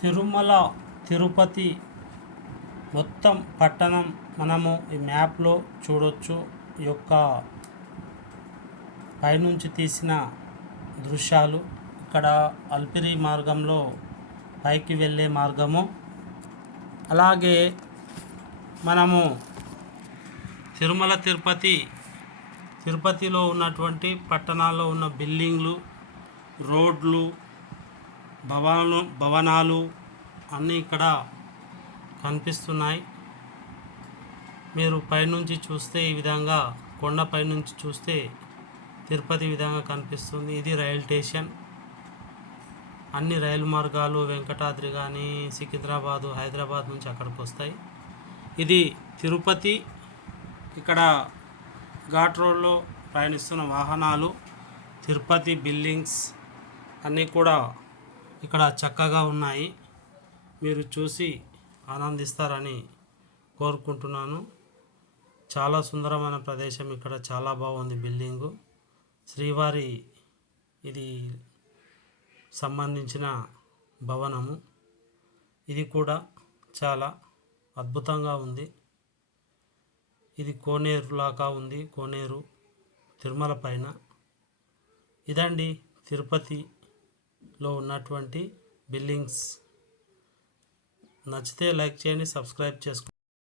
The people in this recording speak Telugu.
తిరుమల తిరుపతి మొత్తం పట్టణం మనము ఈ మ్యాప్లో చూడొచ్చు. ఈ యొక్క పైనుంచి తీసిన దృశ్యాలు. ఇక్కడ అల్పిరి మార్గంలో పైకి వెళ్ళే మార్గము. అలాగే మనము తిరుపతిలో ఉన్నటువంటి పట్టణాల్లో ఉన్న బిల్డింగ్లు, రోడ్లు, భవనాలు అన్నీ ఇక్కడ కనిపిస్తున్నాయి. మీరు పైనుంచి చూస్తే ఈ విధంగా కొండపై నుంచి చూస్తే తిరుపతి విధంగా కనిపిస్తుంది. ఇది రైల్ స్టేషన్. అన్ని రైలు మార్గాలు వెంకటాద్రి కానీ సికింద్రాబాదు, హైదరాబాద్ నుంచి అక్కడికి వస్తాయి. ఇది తిరుపతి. ఇక్కడ ఘాట్ రోడ్లో ప్రయాణిస్తున్న వాహనాలు, తిరుపతి బిల్డింగ్స్ అన్నీ కూడా ఇక్కడ చక్కగా ఉన్నాయి. మీరు చూసి ఆనందిస్తారని కోరుకుంటున్నాను. చాలా సుందరమైన ప్రదేశం. ఇక్కడ చాలా బాగుంది బిల్డింగు. శ్రీవారి ఇది సంబంధించిన భవనము. ఇది కూడా చాలా అద్భుతంగా ఉంది. ఇది కోనేరు లాగా ఉంది. కోనేరు తిరుమల పైన. ఇదండి తిరుపతిలో ఉన్నటువంటి బిల్డింగ్స్. నచ్చితే లైక్ చేయండి, సబ్స్క్రైబ్ చేసుకోండి.